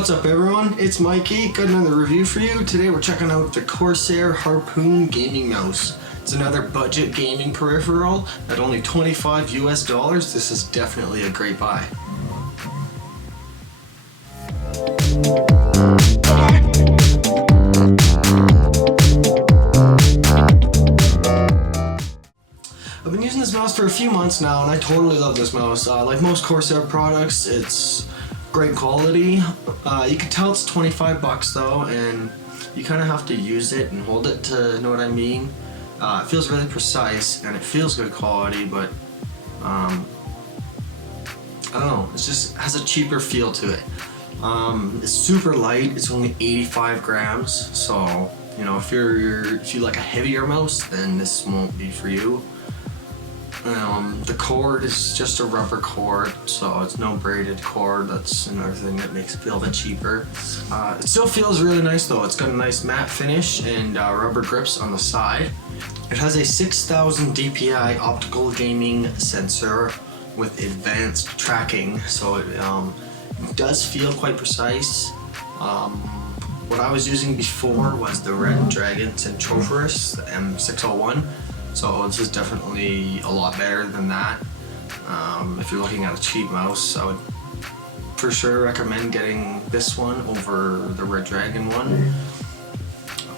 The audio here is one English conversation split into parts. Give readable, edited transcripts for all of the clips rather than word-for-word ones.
What's up everyone, it's Mikey, got another review for you. Today we're checking out the Corsair Harpoon gaming mouse. It's another budget gaming peripheral at only $25 US. This is definitely a great buy. I've been using this mouse for a few months now and I totally love this mouse. Like most Corsair products, it's great quality. You can tell it's 25 bucks though, and you kind of have to use it and hold it to know what I mean. It feels really precise and it feels good quality, but I don't know, it just has a cheaper feel to it. It's super light, it's only 85 grams, so you know, if you like a heavier mouse, then this won't be for you. The cord is just a rubber cord, so it's no braided cord. That's another thing that makes it feel a bit cheaper. It still feels really nice though. It's got a nice matte finish and rubber grips on the side. It has a 6000 DPI optical gaming sensor with advanced tracking, so it does feel quite precise. What I was using before was the Red Dragon Centrophorus, the M601. So this is definitely a lot better than that. If you're looking at a cheap mouse, I would for sure recommend getting this one over the Red Dragon one.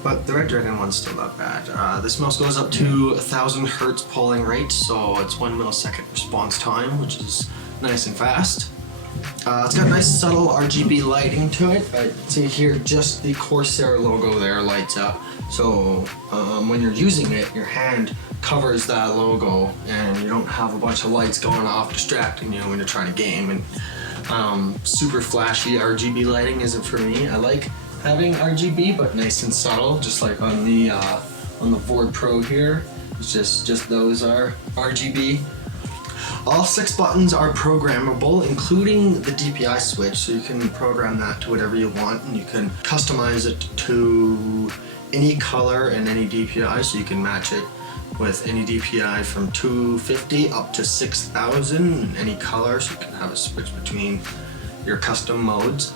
But the Red Dragon one's still not bad. This mouse goes up to 1000 Hertz polling rate, so it's 1 millisecond response time, which is nice and fast. It's got nice subtle RGB lighting to it. See here, just the Corsair logo there lights up. So when you're using it, your hand covers that logo and you don't have a bunch of lights going off distracting you when you're trying to game. And super flashy RGB lighting isn't for me. I like having RGB, but nice and subtle, just like on the Board Pro here. It's just those are RGB. All 6 buttons are programmable, including the DPI switch, so you can program that to whatever you want, and you can customize it to any color and any DPI, so you can match it with any DPI from 250 up to 6000 in any color, so you can have a switch between your custom modes.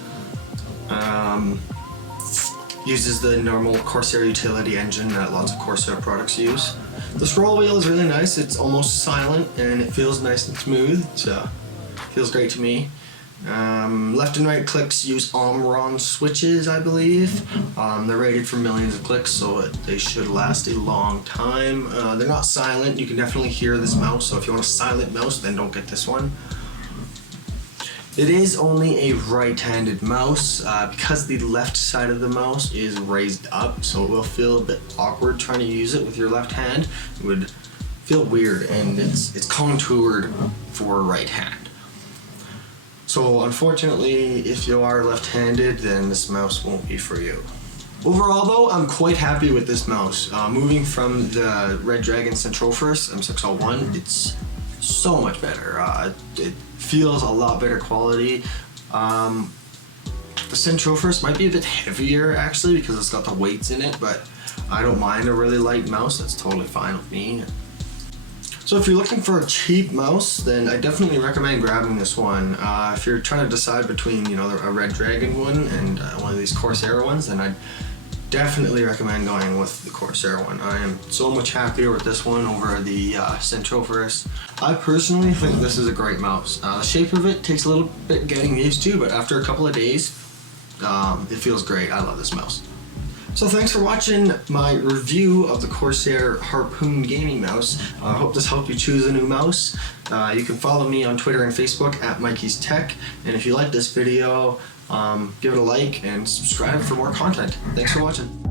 Uses the normal Corsair utility engine that lots of Corsair products use. The scroll wheel is really nice. It's almost silent and it feels nice and smooth, so feels great to me. Left and right clicks use Omron switches, I believe. They're rated for millions of clicks, so they should last a long time. They're not silent. You can definitely hear this mouse, so if you want a silent mouse, then don't get this one. It is only a right-handed mouse because the left side of the mouse is raised up, so it will feel a bit awkward trying to use it with your left hand. It would feel weird, and it's contoured for right hand. So unfortunately, if you are left-handed, then this mouse won't be for you. Overall though, I'm quite happy with this mouse. Moving from the Red Dragon Centrophorus M601, it's so much better. It feels a lot better quality. The Centrophorus might be a bit heavier actually because it's got the weights in it, but I don't mind a really light mouse. That's totally fine with me. So if you're looking for a cheap mouse, then I definitely recommend grabbing this one. If you're trying to decide between, you know, a Red Dragon one and one of these Corsair ones, then I'd definitely recommend going with the Corsair one. I am so much happier with this one over the Centrophorus. I personally think this is a great mouse. The shape of it takes a little bit getting used to, but after a couple of days, it feels great. I love this mouse. So thanks for watching my review of the Corsair Harpoon gaming mouse. I hope this helped you choose a new mouse. You can follow me on Twitter and Facebook at Mikey's Tech. And if you like this video, give it a like and subscribe for more content. Thanks for watching.